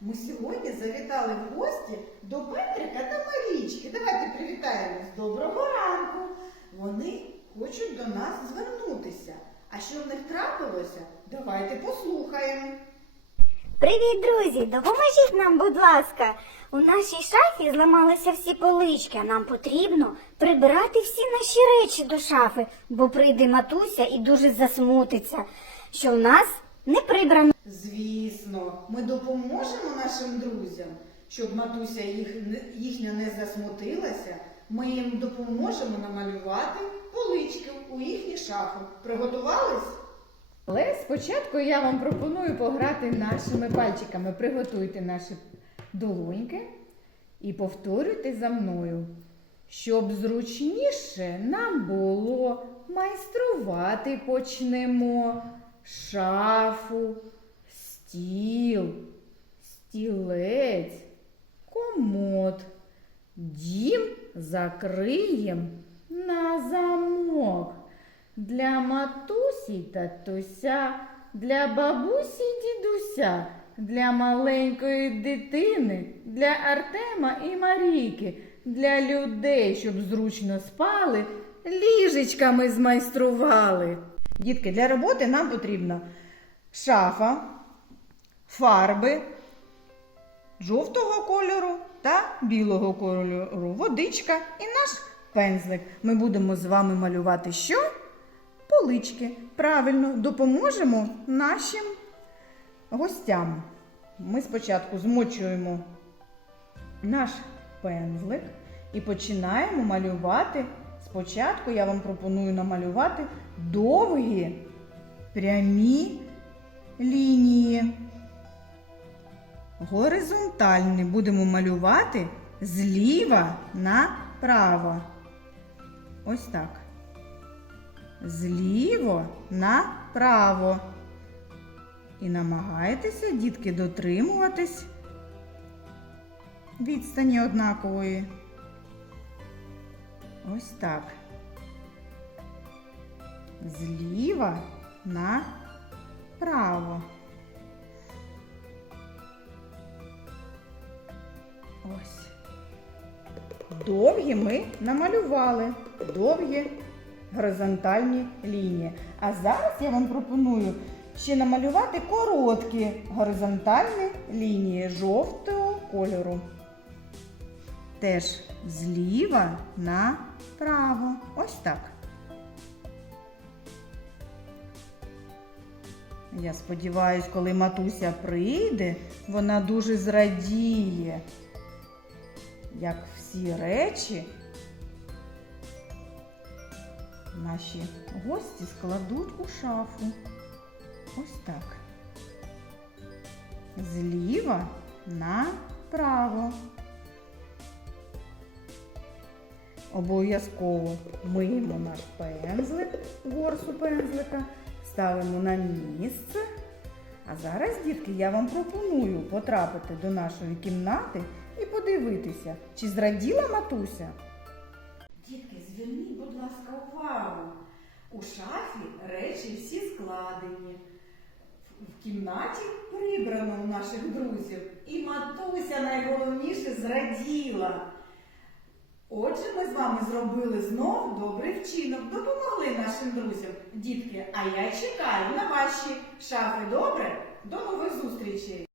Ми сьогодні завітали в гості до Петрика та Марічки. Давайте привітаємо з доброго ранку. Вони хочуть до нас звернутися. А що в них трапилося? Давайте послухаємо. Привіт, друзі! Допоможіть нам, будь ласка. У нашій шафі зламалися всі полички, а нам потрібно прибирати всі наші речі до шафи, бо прийде матуся і дуже засмутиться, що в нас не прибрано. Звісно, ми допоможемо нашим друзям, щоб матуся їх, їхня не засмутилася. Ми їм допоможемо намалювати полички у їхні шафи. Приготувались? Але спочатку я вам пропоную пограти нашими пальчиками. Приготуйте наші долоньки і повторюйте за мною. Щоб зручніше нам було майструвати почнемо шафу, стіл, стілець, комод. Дім закриєм на замок. Для матусі татуся, для бабусі дідуся, для маленької дитини, для Артема і Марійки, для людей, щоб зручно спали, ліжечками змайстрували. Дітки, для роботи нам потрібна шафа, фарби жовтого кольору та білого кольору, водичка і наш пензлик. Ми будемо з вами малювати що? Полички. Правильно, допоможемо нашим гостям. Ми спочатку змочуємо наш пензлик і починаємо малювати. Спочатку я вам пропоную намалювати довгі прямі лінії. Горизонтальні будемо малювати зліва направо. Ось так. Зліво направо. І намагайтеся, дітки, дотримуватись відстані однакової. Ось так. Зліва направо. Довгі ми намалювали. Довгі горизонтальні лінії. А зараз я вам пропоную ще намалювати короткі горизонтальні лінії жовтого кольору. Теж зліва направо. Ось так. Я сподіваюсь, коли матуся прийде, вона дуже зрадіє, як всі речі наші гості складуть у шафу. Ось так. Зліва направо. Обов'язково миємо наш пензлик, горсу пензлика, ставимо на місце. А зараз, дітки, я вам пропоную потрапити до нашої кімнати і подивитися, чи зраділа матуся. Дітки, зверніть, будь ласка, увагу. У шафі речі всі складені. В кімнаті прибрано у наших друзів. І матуся найголовніше зраділа. Отже, ми з вами зробили знов добрий вчинок, допомогли нашим друзям. Дітки, а я чекаю на ваші шафи. Добре? До нових зустрічей!